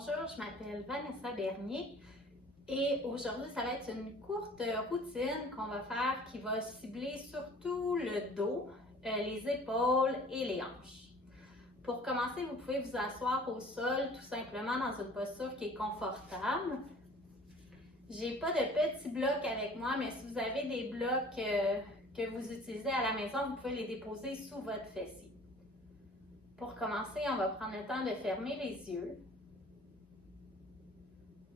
Bonjour, je m'appelle Vanessa Bernier et aujourd'hui, ça va être une courte routine qu'on va faire qui va cibler surtout le dos, les épaules et les hanches. Pour commencer, vous pouvez vous asseoir au sol tout simplement dans une posture qui est confortable. J'ai pas de petits blocs avec moi, mais si vous avez des blocs que vous utilisez à la maison, vous pouvez les déposer sous votre fessier. Pour commencer, on va prendre le temps de fermer les yeux.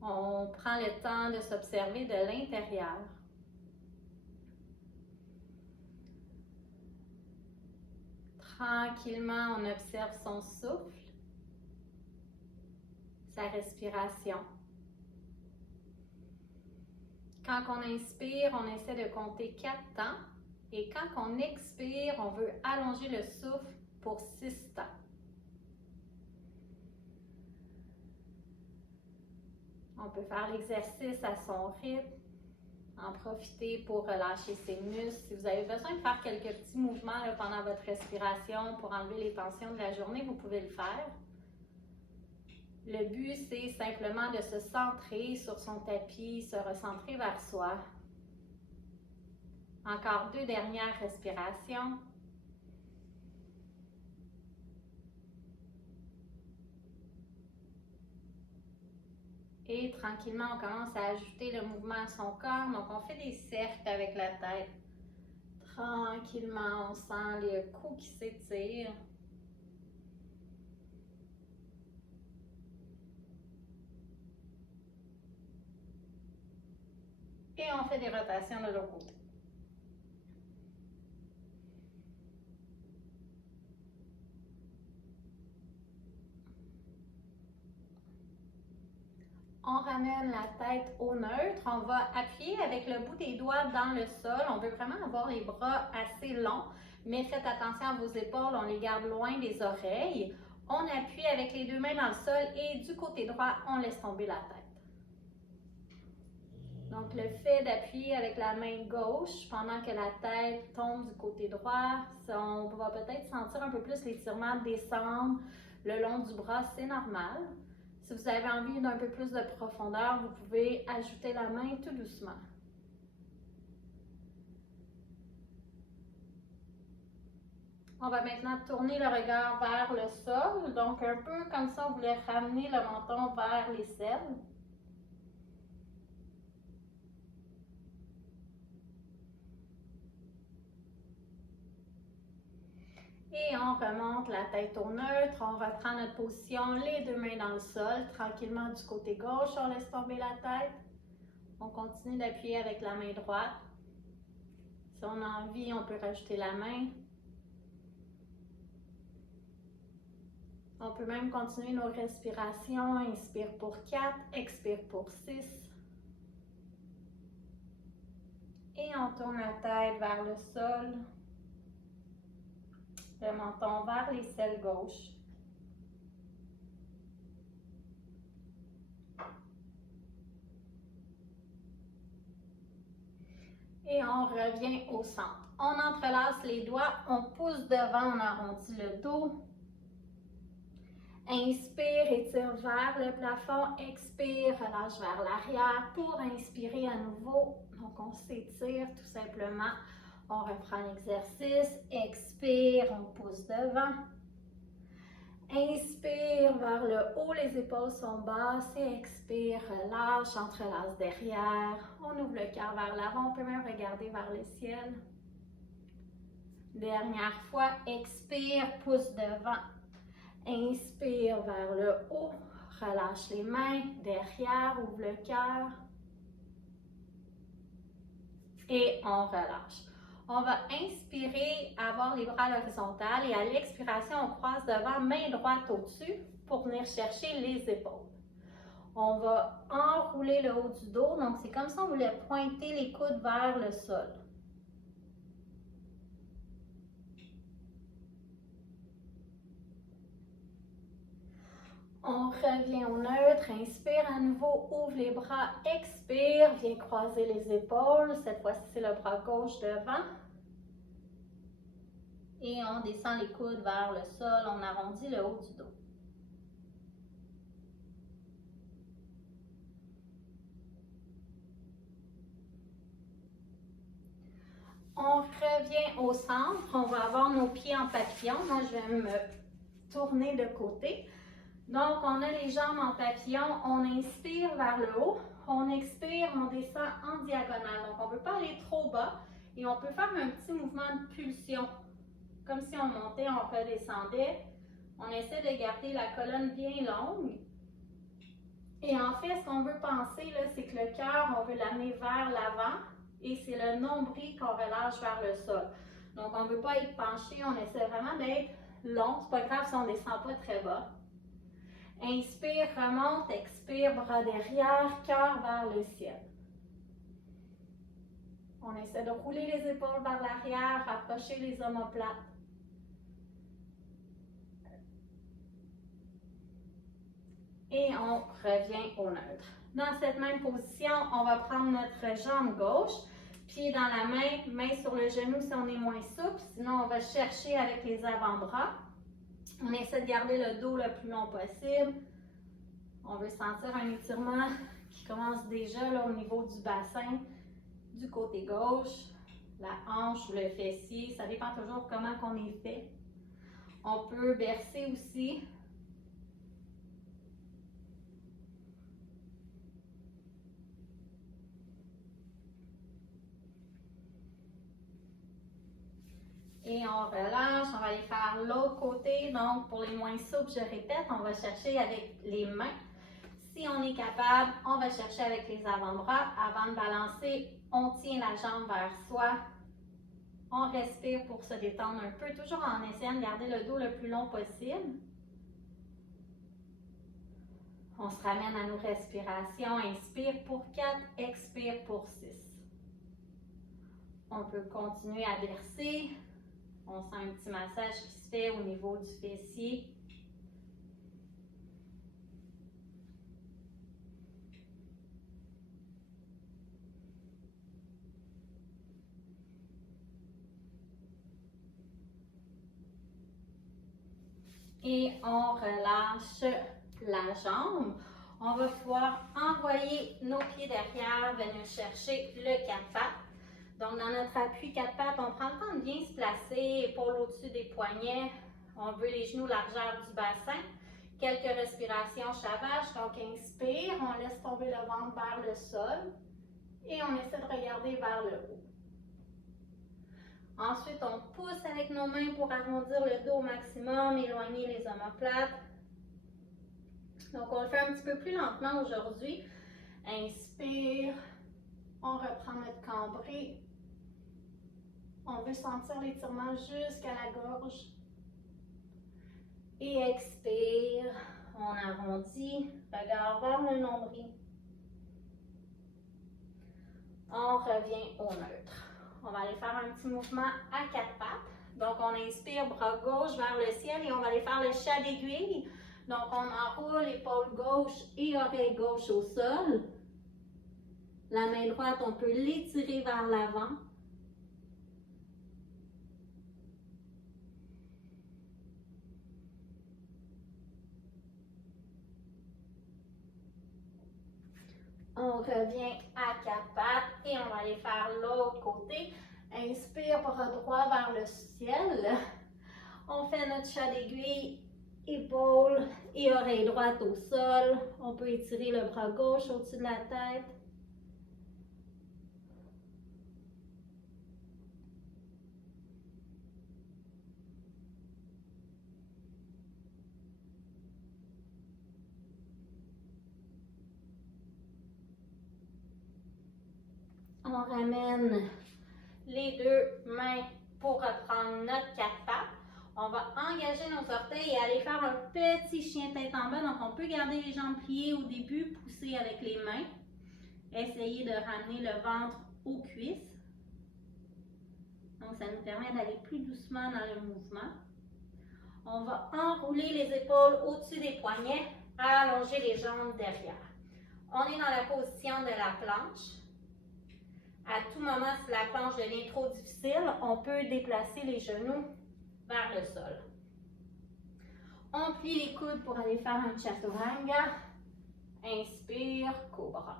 On prend le temps de s'observer de l'intérieur. Tranquillement, on observe son souffle, sa respiration. Quand on inspire, on essaie de compter 4 temps. Et quand on expire, on veut allonger le souffle pour 6 temps. On peut faire l'exercice à son rythme, en profiter pour relâcher ses muscles. Si vous avez besoin de faire quelques petits mouvements pendant votre respiration pour enlever les tensions de la journée, vous pouvez le faire. Le but, c'est simplement de se centrer sur son tapis, se recentrer vers soi. Encore 2 dernières respirations. Et tranquillement, on commence à ajouter le mouvement à son corps. Donc, on fait des cercles avec la tête. Tranquillement, on sent les cou qui s'étirent. Et on fait des rotations de l'autre côté. On ramène la tête au neutre. On va appuyer avec le bout des doigts dans le sol. On veut vraiment avoir les bras assez longs, mais faites attention à vos épaules, on les garde loin des oreilles. On appuie avec les 2 mains dans le sol et du côté droit, on laisse tomber la tête. Donc, le fait d'appuyer avec la main gauche pendant que la tête tombe du côté droit, on va peut-être sentir un peu plus l'étirement descendre le long du bras, c'est normal. Si vous avez envie d'un peu plus de profondeur, vous pouvez ajouter la main tout doucement. On va maintenant tourner le regard vers le sol. Donc, un peu comme ça, on voulait ramener le menton vers les selles. Et on remonte la tête au neutre, on reprend notre position, les 2 mains dans le sol, tranquillement du côté gauche, on laisse tomber la tête. On continue d'appuyer avec la main droite. Si on a envie, on peut rajouter la main. On peut même continuer nos respirations. Inspire pour 4, expire pour 6. Et on tourne la tête vers le sol. Le menton vers les selles gauches. Et on revient au centre. On entrelace les doigts, on pousse devant, on arrondit le dos. Inspire, étire vers le plafond. Expire, relâche vers l'arrière pour inspirer à nouveau. Donc, on s'étire tout simplement. On reprend l'exercice. Expire, on pousse devant. Inspire vers le haut, les épaules sont basses. Et expire, relâche, entrelace derrière. On ouvre le cœur vers l'avant. On peut même regarder vers le ciel. Dernière fois, expire, pousse devant. Inspire vers le haut, relâche les mains, derrière, ouvre le cœur. Et on relâche. On va inspirer, avoir les bras à l'horizontale et à l'expiration, on croise devant, main droite au-dessus pour venir chercher les épaules. On va enrouler le haut du dos, donc c'est comme si on voulait pointer les coudes vers le sol. On revient au neutre, inspire à nouveau, ouvre les bras, expire, viens croiser les épaules. Cette fois-ci, c'est le bras gauche devant. Et on descend les coudes vers le sol, on arrondit le haut du dos. revient au centre. On va avoir nos pieds en papillon. Moi, je vais me tourner de côté. Donc, on a les jambes en papillon. On inspire vers le haut. On expire, on descend en diagonale. Donc, on ne veut pas aller trop bas. Et on peut faire un petit mouvement de pulsion. Comme si on montait, on redescendait. On essaie de garder la colonne bien longue. Et en fait, ce qu'on veut penser, c'est que le cœur, on veut l'amener vers l'avant. Et c'est le nombril qu'on relâche vers le sol. Donc, on ne veut pas être penché. On essaie vraiment d'être long. C'est pas grave si on ne descend pas très bas. Inspire, remonte, expire, bras derrière, cœur vers le ciel. On essaie de rouler les épaules vers l'arrière, rapprocher les omoplates. Et on revient au neutre. Dans cette même position, on va prendre notre jambe gauche, pied dans la main, main sur le genou si on est moins souple. Sinon, on va chercher avec les avant-bras. On essaie de garder le dos le plus long possible. On veut sentir un étirement qui commence déjà là, au niveau du bassin, du côté gauche, la hanche ou le fessier. Ça dépend toujours comment on est fait. On peut bercer aussi. Et on relâche, on va aller faire l'autre côté. Donc, pour les moins souples, je répète, on va chercher avec les mains. Si on est capable, on va chercher avec les avant-bras. Avant de balancer, on tient la jambe vers soi. On respire pour se détendre un peu, toujours en essayant de garder le dos le plus long possible. On se ramène à nos respirations. Inspire pour 4, expire pour 6. On peut continuer à bercer. On sent un petit massage qui se fait au niveau du fessier. Et on relâche la jambe. On va pouvoir envoyer nos pieds derrière, venir chercher le 4 pattes. Donc, dans notre appui 4 pattes, on prend le temps de bien se placer, épaules au-dessus des poignets. On veut les genoux largeur du bassin. Quelques respirations chavages. Donc, inspire, on laisse tomber le ventre vers le sol. Et on essaie de regarder vers le haut. Ensuite, on pousse avec nos mains pour arrondir le dos au maximum, éloigner les omoplates. Donc, on le fait un petit peu plus lentement aujourd'hui. Inspire, on reprend notre cambré. On veut sentir l'étirement jusqu'à la gorge. Et expire, on arrondit, regard vers le nombril. On revient au neutre. On va aller faire un petit mouvement à 4 pattes. Donc, on inspire, bras gauche vers le ciel et on va aller faire le chat d'aiguille. Donc, on enroule épaule gauche et oreille gauche au sol. La main droite, on peut l'étirer vers l'avant. On revient à 4 pattes et on va aller faire l'autre côté. Inspire, bras droit vers le ciel. On fait notre chat d'aiguille, épaule et oreille droite au sol. On peut étirer le bras gauche au-dessus de la tête. On ramène les deux mains pour reprendre notre 4 pattes. On va engager nos orteils et aller faire un petit chien tête en bas. Donc, on peut garder les jambes pliées au début, pousser avec les mains. Essayez de ramener le ventre aux cuisses. Donc, ça nous permet d'aller plus doucement dans le mouvement. On va enrouler les épaules au-dessus des poignets, allonger les jambes derrière. On est dans la position de la planche. À tout moment, si la planche devient trop difficile, on peut déplacer les genoux vers le sol. On plie les coudes pour aller faire un chaturanga. Inspire, cobra.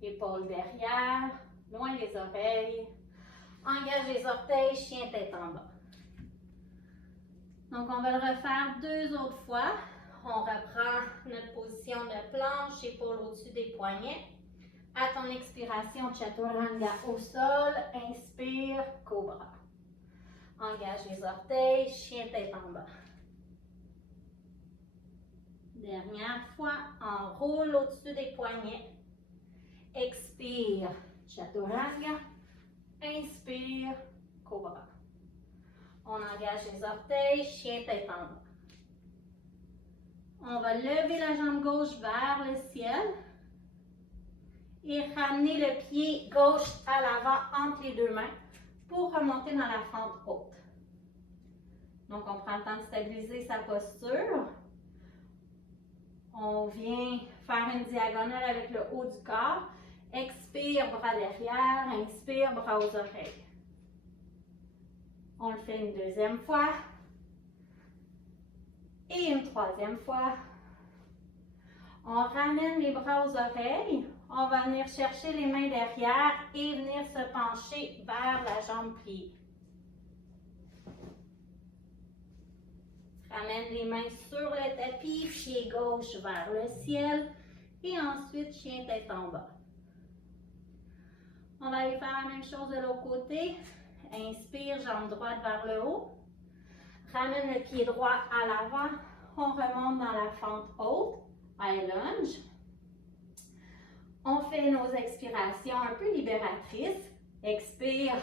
Épaules derrière, loin des oreilles. Engage les orteils, chien tête en bas. Donc, on va le refaire 2 autres fois. On reprend notre position de planche, épaule au-dessus des poignets. À ton expiration, chaturanga au sol. Inspire, cobra. Engage les orteils, chien tête en bas. Dernière fois, enroule au-dessus des poignets. Expire, chaturanga. Inspire, cobra. On engage les orteils, chien tête en bas. On va lever la jambe gauche vers le ciel et ramener le pied gauche à l'avant entre les 2 mains pour remonter dans la fente haute. Donc, on prend le temps de stabiliser sa posture. On vient faire une diagonale avec le haut du corps. Expire, bras derrière. Inspire, bras aux oreilles. On le fait une 2e fois. Et une 3e fois. On ramène les bras aux oreilles. On va venir chercher les mains derrière et venir se pencher vers la jambe pliée. Ramène les mains sur le tapis, pied gauche vers le ciel et ensuite chien tête en bas. On va aller faire la même chose de l'autre côté. Inspire, jambe droite vers le haut. Ramène le pied droit à l'avant. On remonte dans la fente haute. High lunge. On fait nos expirations un peu libératrices. Expire.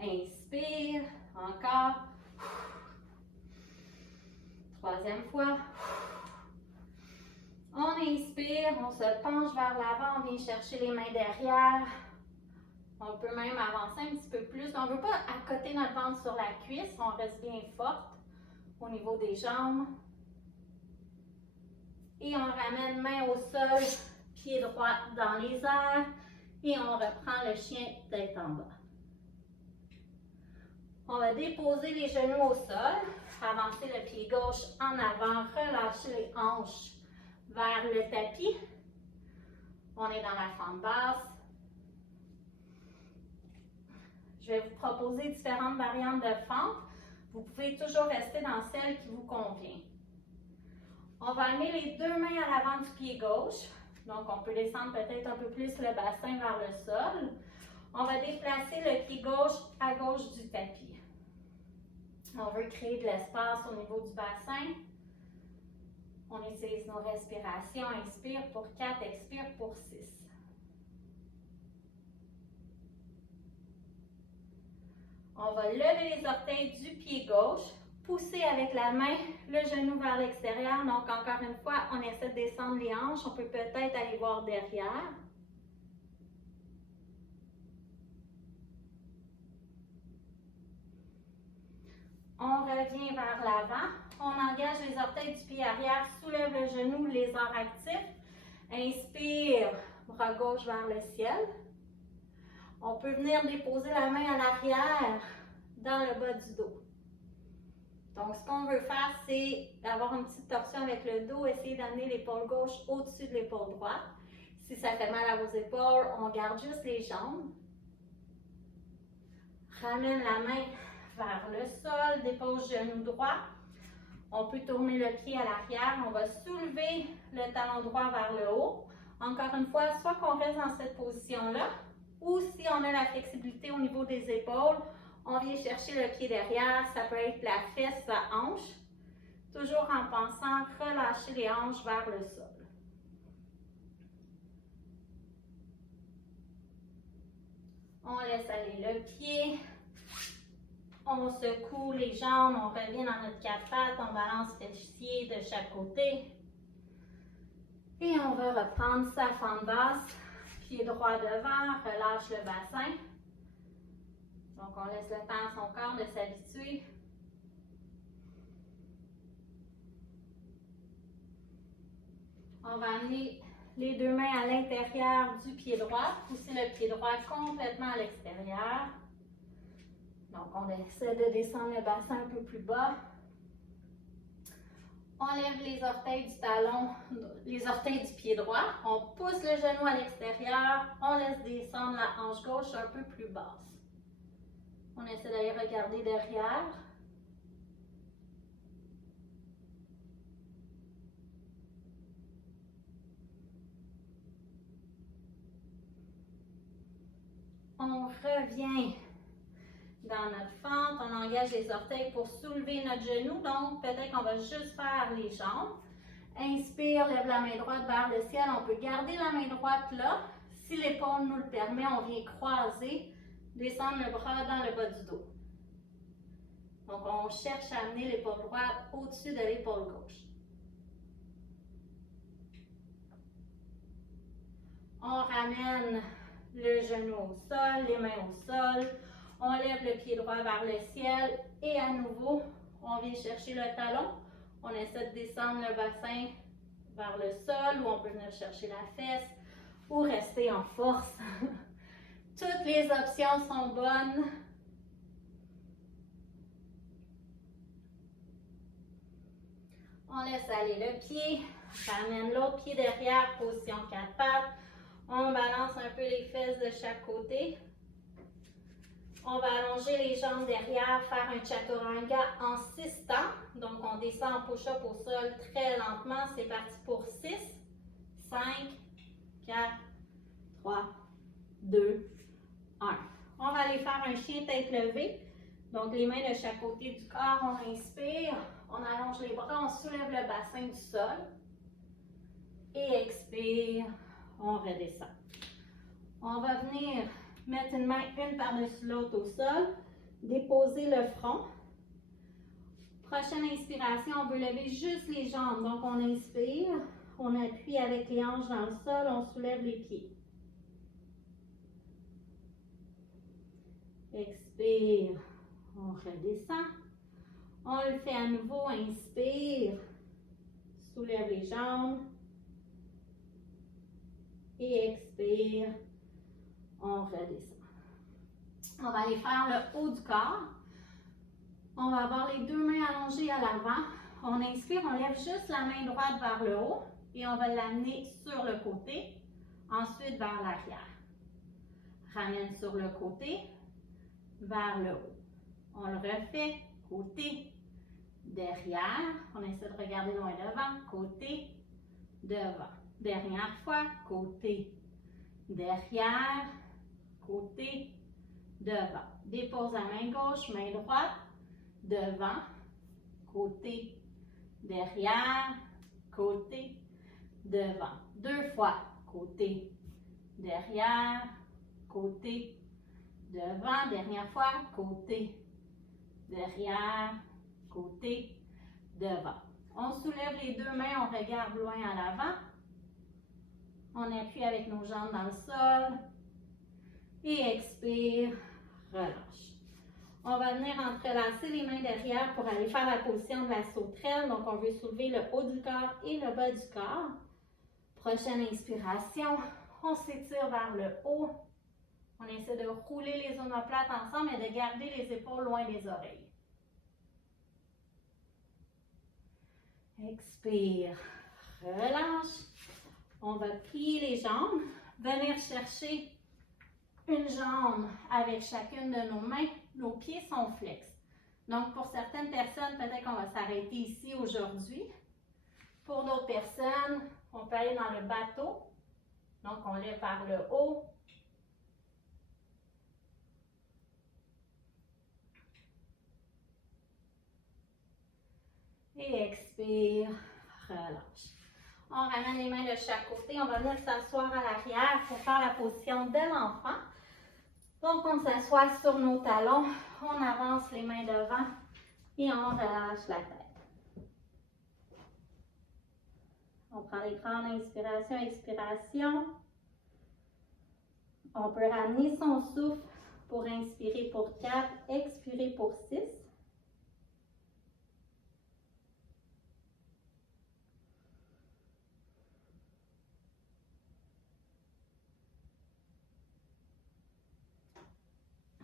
Inspire. Encore. 3e fois. On inspire, on se penche vers l'avant, on vient chercher les mains derrière. On peut même avancer un petit peu plus. On ne veut pas accoter notre ventre sur la cuisse, on reste bien forte au niveau des jambes. Et on ramène main au sol, pied droit dans les airs. Et on reprend le chien tête en bas. On va déposer les genoux au sol, avancer le pied gauche en avant, relâcher les hanches vers le tapis. On est dans la fente basse. Je vais vous proposer différentes variantes de fente. Vous pouvez toujours rester dans celle qui vous convient. On va amener les 2 mains à l'avant du pied gauche. Donc, on peut descendre peut-être un peu plus le bassin vers le sol. On va déplacer le pied gauche à gauche du tapis. On veut créer de l'espace au niveau du bassin. On utilise nos respirations. Inspire pour 4, expire pour 6. On va lever les orteils du pied gauche, pousser avec la main le genou vers l'extérieur. Donc, encore une fois, on essaie de descendre les hanches. On peut peut-être aller voir derrière. On revient vers l'avant. On engage les orteils du pied arrière, soulève le genou, les arcs actifs. Inspire, bras gauche vers le ciel. On peut venir déposer la main à l'arrière, dans le bas du dos. Donc, ce qu'on veut faire, c'est d'avoir une petite torsion avec le dos, essayer d'amener l'épaule gauche au-dessus de l'épaule droite. Si ça fait mal à vos épaules, on garde juste les jambes. Ramène la main vers le sol, dépose genou droit. On peut tourner le pied à l'arrière. On va soulever le talon droit vers le haut. Encore une fois, soit qu'on reste dans cette position-là, ou si on a la flexibilité au niveau des épaules, on vient chercher le pied derrière. Ça peut être la fesse, la hanche. Toujours en pensant relâcher les hanches vers le sol. On laisse aller le pied. On secoue les jambes, on revient dans notre 4 pattes, on balance fessiers de chaque côté. Et on va reprendre sa fente basse, pied droit devant, relâche le bassin. Donc on laisse le temps à son corps de s'habituer. On va amener les 2 mains à l'intérieur du pied droit, pousser le pied droit complètement à l'extérieur. Donc, on essaie de descendre le bassin un peu plus bas. On lève les orteils du talon, les orteils du pied droit. On pousse le genou à l'extérieur. On laisse descendre la hanche gauche un peu plus basse. On essaie d'aller regarder derrière. On revient dans notre fente. On engage les orteils pour soulever notre genou. Donc, peut-être qu'on va juste faire les jambes. Inspire, lève la main droite vers le ciel. On peut garder la main droite là. Si l'épaule nous le permet, on vient croiser, descendre le bras dans le bas du dos. Donc, on cherche à amener l'épaule droite au-dessus de l'épaule gauche. On ramène le genou au sol, les mains au sol. On lève le pied droit vers le ciel et à nouveau, on vient chercher le talon. On essaie de descendre le bassin vers le sol ou on peut venir chercher la fesse ou rester en force. Toutes les options sont bonnes. On laisse aller le pied, ramène l'autre pied derrière, position 4 pattes. On balance un peu les fesses de chaque côté. On va allonger les jambes derrière, faire un chaturanga en 6 temps. Donc, on descend en push-up au sol très lentement. C'est parti pour 6, 5, 4, 3, 2, 1. On va aller faire un chien tête levée. Donc, les mains de chaque côté du corps. On inspire, on allonge les bras, on soulève le bassin du sol. Et expire, on redescend. On va venir mettre une main une par-dessus l'autre au sol, déposer le front. Prochaine inspiration, on veut lever juste les jambes. Donc, on inspire, on appuie avec les hanches dans le sol, on soulève les pieds. Expire, on redescend. On le fait à nouveau, inspire, soulève les jambes. Et expire, on redescend. On va aller faire le haut du corps. On va avoir les deux mains allongées à l'avant. On inspire, on lève juste la main droite vers le haut et on va l'amener sur le côté, ensuite vers l'arrière. Ramène sur le côté, vers le haut. On le refait, côté, derrière. On essaie de regarder loin devant, côté, devant. Dernière fois, côté, derrière, côté, devant. Dépose la main gauche, main droite, devant, côté, derrière, côté, devant. 2 fois, côté, derrière, côté, devant. Dernière fois, côté, derrière, côté, devant. On soulève les deux mains, on regarde loin en avant. On appuie avec nos jambes dans le sol. Et expire, relâche. On va venir entrelacer les mains derrière pour aller faire la position de la sauterelle. Donc, on veut soulever le haut du corps et le bas du corps. Prochaine inspiration, on s'étire vers le haut. On essaie de rouler les omoplates ensemble et de garder les épaules loin des oreilles. Expire, relâche. On va plier les jambes, venir chercher une jambe avec chacune de nos mains. Nos pieds sont flex. Donc, pour certaines personnes, peut-être qu'on va s'arrêter ici aujourd'hui. Pour d'autres personnes, on peut aller dans le bateau. Donc, on lève vers le haut. Et expire, relâche. On ramène les mains de chaque côté. On va venir s'asseoir à l'arrière pour faire la position de l'enfant. Donc, on s'assoit sur nos talons. On avance les mains devant et on relâche la tête. On prend les grandes inspirations, expiration. On peut ramener son souffle pour inspirer pour 4, expirer pour 6.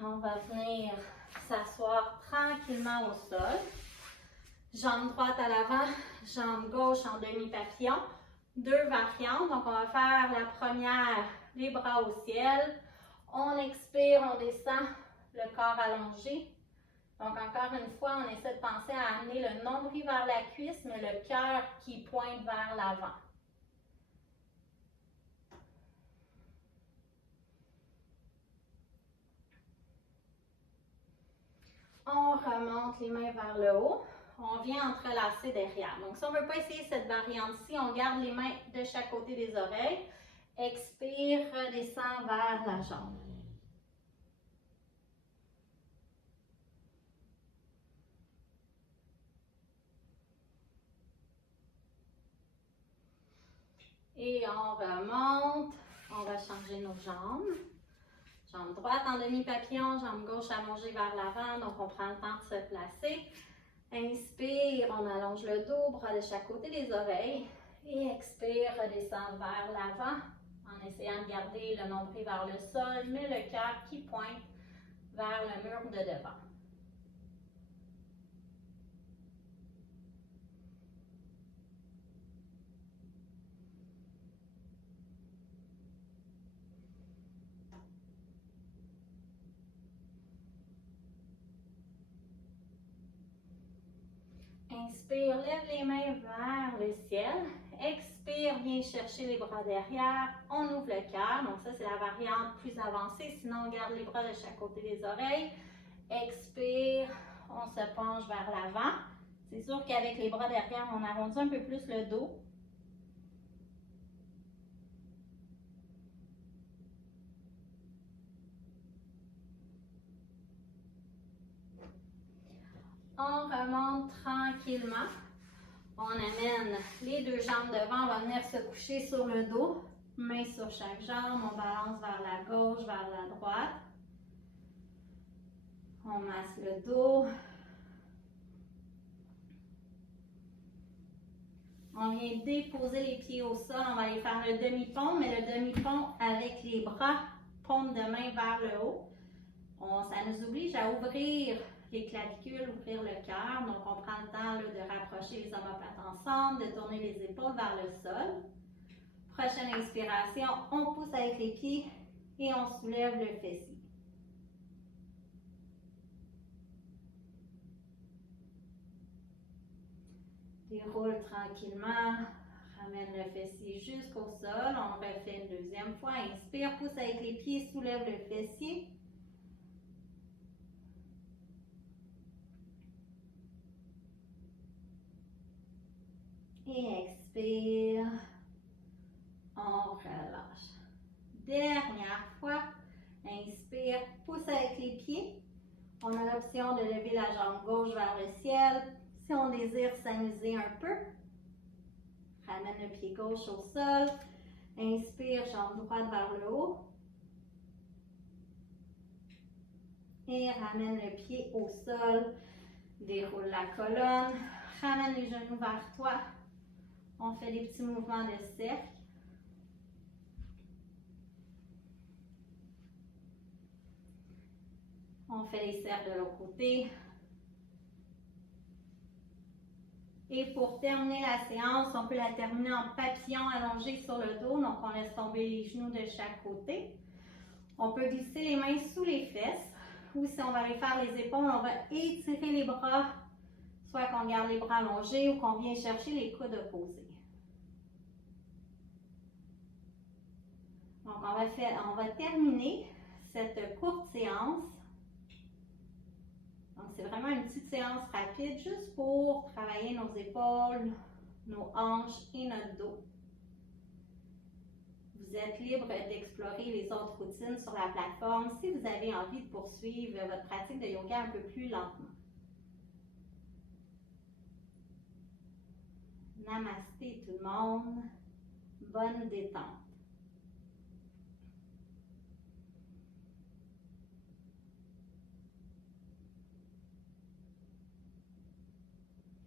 On va venir s'asseoir tranquillement au sol. Jambe droite à l'avant, jambe gauche en demi-papillon. 2 variantes. Donc, on va faire la première, les bras au ciel. On expire, on descend le corps allongé. Donc, encore une fois, on essaie de penser à amener le nombril vers la cuisse, mais le cœur qui pointe vers l'avant. On remonte les mains vers le haut. On vient entrelacer derrière. Donc, si on ne veut pas essayer cette variante-ci, on garde les mains de chaque côté des oreilles. Expire, redescend vers la jambe. Et on remonte. On va changer nos jambes. Jambe droite en demi-papillon, jambe gauche allongée vers l'avant. Donc, on prend le temps de se placer. Inspire, on allonge le dos, bras de chaque côté des oreilles. Et expire, redescend vers l'avant en essayant de garder le nombril vers le sol, mais le cœur qui pointe vers le mur de devant. Inspire, lève les mains vers le ciel. Expire, viens chercher les bras derrière. On ouvre le cœur. Donc ça, c'est la variante plus avancée. Sinon, on garde les bras de chaque côté des oreilles. Expire, on se penche vers l'avant. C'est sûr qu'avec les bras derrière, on arrondit un peu plus le dos. On remonte tranquillement. On amène les deux jambes devant, on va venir se coucher sur le dos. Main sur chaque jambe, on balance vers la gauche, vers la droite. On masse le dos. On vient déposer les pieds au sol. On va aller faire le demi-pont, mais le demi-pont avec les bras, paume de main vers le haut. Ça nous oblige à ouvrir les clavicules, ouvrir le cœur. Donc, on prend le temps là, de rapprocher les omoplates ensemble, de tourner les épaules vers le sol. Prochaine inspiration, on pousse avec les pieds et on soulève le fessier. Déroule tranquillement, ramène le fessier jusqu'au sol. On refait une deuxième fois. Inspire, pousse avec les pieds, soulève le fessier. Et expire, on relâche. Dernière fois, inspire, pousse avec les pieds. On a l'option de lever la jambe gauche vers le ciel. Si on désire s'amuser un peu, ramène le pied gauche au sol. Inspire, jambe droite vers le haut. Et ramène le pied au sol. Déroule la colonne. Ramène les genoux vers toi. On fait des petits mouvements de cercle. On fait les cercles de l'autre côté. Et pour terminer la séance, on peut la terminer en papillon allongé sur le dos. Donc, on laisse tomber les genoux de chaque côté. On peut glisser les mains sous les fesses. Ou si on va aller faire les épaules, on va étirer les bras. Soit qu'on garde les bras allongés ou qu'on vient chercher les coudes opposés. Donc, on va terminer cette courte séance. Donc, c'est vraiment une petite séance rapide juste pour travailler nos épaules, nos hanches et notre dos. Vous êtes libre d'explorer les autres routines sur la plateforme si vous avez envie de poursuivre votre pratique de yoga un peu plus lentement. Namasté tout le monde. Bonne détente.